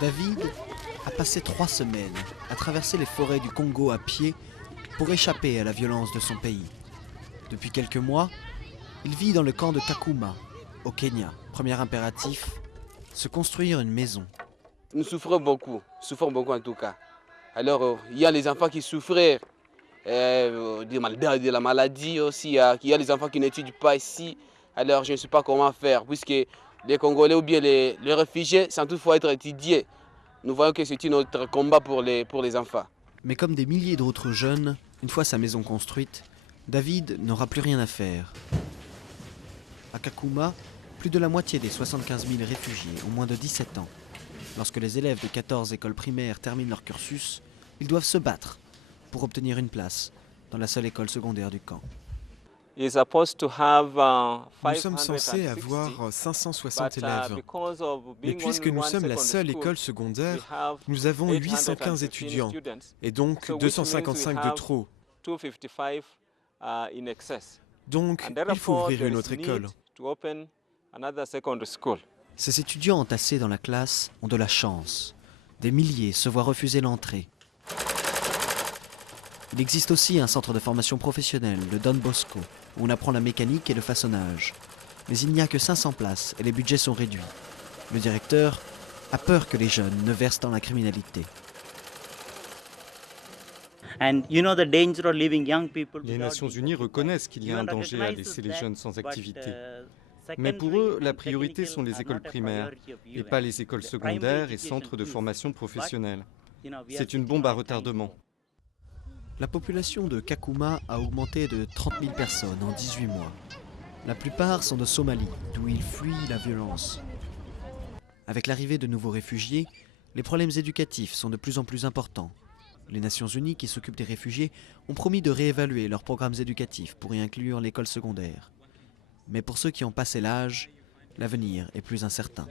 David a passé 3 semaines à traverser les forêts du Congo à pied pour échapper à la violence de son pays. Depuis quelques mois, il vit dans le camp de Kakuma, au Kenya. Premier impératif, se construire une maison. Nous souffrons beaucoup en tout cas. Alors, il y a les enfants qui souffraient de la maladie aussi. Il y a les enfants qui n'étudient pas ici. Alors, je ne sais pas comment faire, puisque les Congolais ou bien les réfugiés sans toutefois être étudiés. Nous voyons que c'est notre combat pour les enfants. Mais comme des milliers d'autres jeunes, une fois sa maison construite, David n'aura plus rien à faire. À Kakuma, plus de la moitié des 75 000 réfugiés ont moins de 17 ans. Lorsque les élèves de 14 écoles primaires terminent leur cursus, ils doivent se battre pour obtenir une place dans la seule école secondaire du camp. Nous sommes censés avoir 560 élèves, mais puisque nous sommes la seule école secondaire, nous avons 815 étudiants, et donc 255 de trop. Donc, il faut ouvrir une autre école. Ces étudiants entassés dans la classe ont de la chance. Des milliers se voient refuser l'entrée. Il existe aussi un centre de formation professionnelle, le Don Bosco, où on apprend la mécanique et le façonnage. Mais il n'y a que 500 places et les budgets sont réduits. Le directeur a peur que les jeunes ne versent dans la criminalité. Les Nations Unies reconnaissent qu'il y a un danger à laisser les jeunes sans activité. Mais pour eux, la priorité sont les écoles primaires, et pas les écoles secondaires et centres de formation professionnelle. C'est une bombe à retardement. La population de Kakuma a augmenté de 30 000 personnes en 18 mois. La plupart sont de Somalie, d'où ils fuient la violence. Avec l'arrivée de nouveaux réfugiés, les problèmes éducatifs sont de plus en plus importants. Les Nations Unies, qui s'occupent des réfugiés, ont promis de réévaluer leurs programmes éducatifs pour y inclure l'école secondaire. Mais pour ceux qui ont passé l'âge, l'avenir est plus incertain.